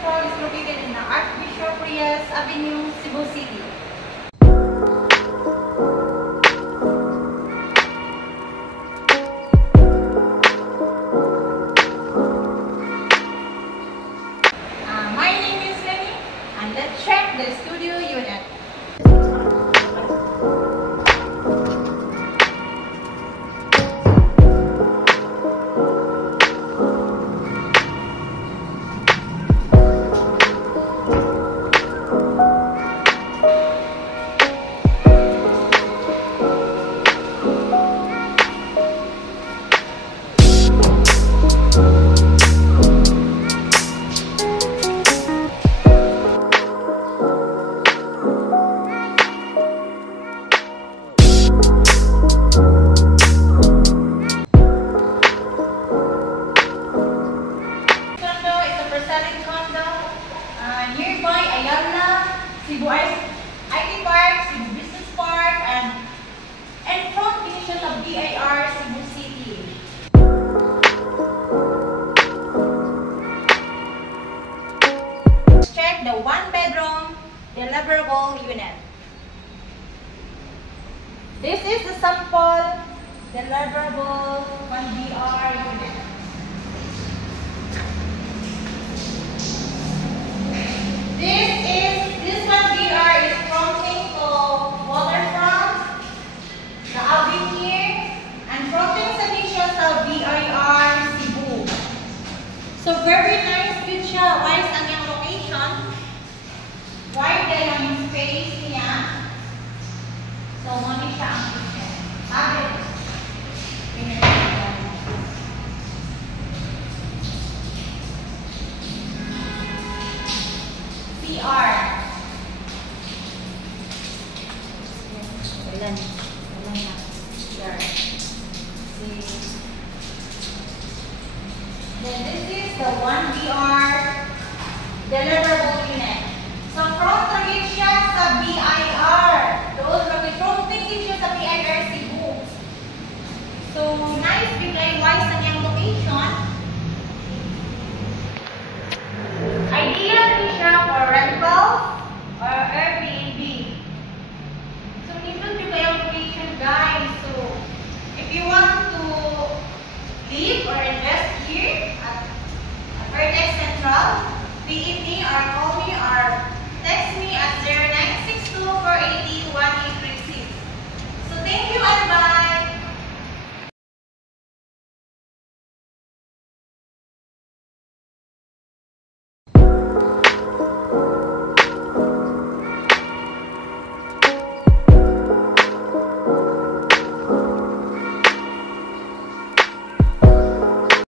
Central is located in the Archbishop Reyes Avenue, Cebu City. My name is Lenny, and let's check the studio unit. Nearby Ayala, Cebu IT Park, Cebu Business Park, and front division of BIR, Cebu City. Let's check the one-bedroom deliverable unit. This is the sample deliverable 1BR unit. This one BR is fronting to waterfront, the Avenue, and fronting sa niya sa BIR Cebu. So very nice good siya. Wise ang yung location. Wide din ang yung space niya. So muna siya ang kitchen. Sabi. CR. Ilan na. CR. Then this is the 1BR deliverable unit. So front target siya sa BIR. Doon mag-fronting siya sa BIR Cebu. So nice bigay wise sa niyang location. Ideal din siya for rentals or Airbnb. So, nindun yung kayang location, guys. So, if you want to live or invest here at Vertex Central, visit me or call me or text me at 0962-480-1836. So, thank you and bye!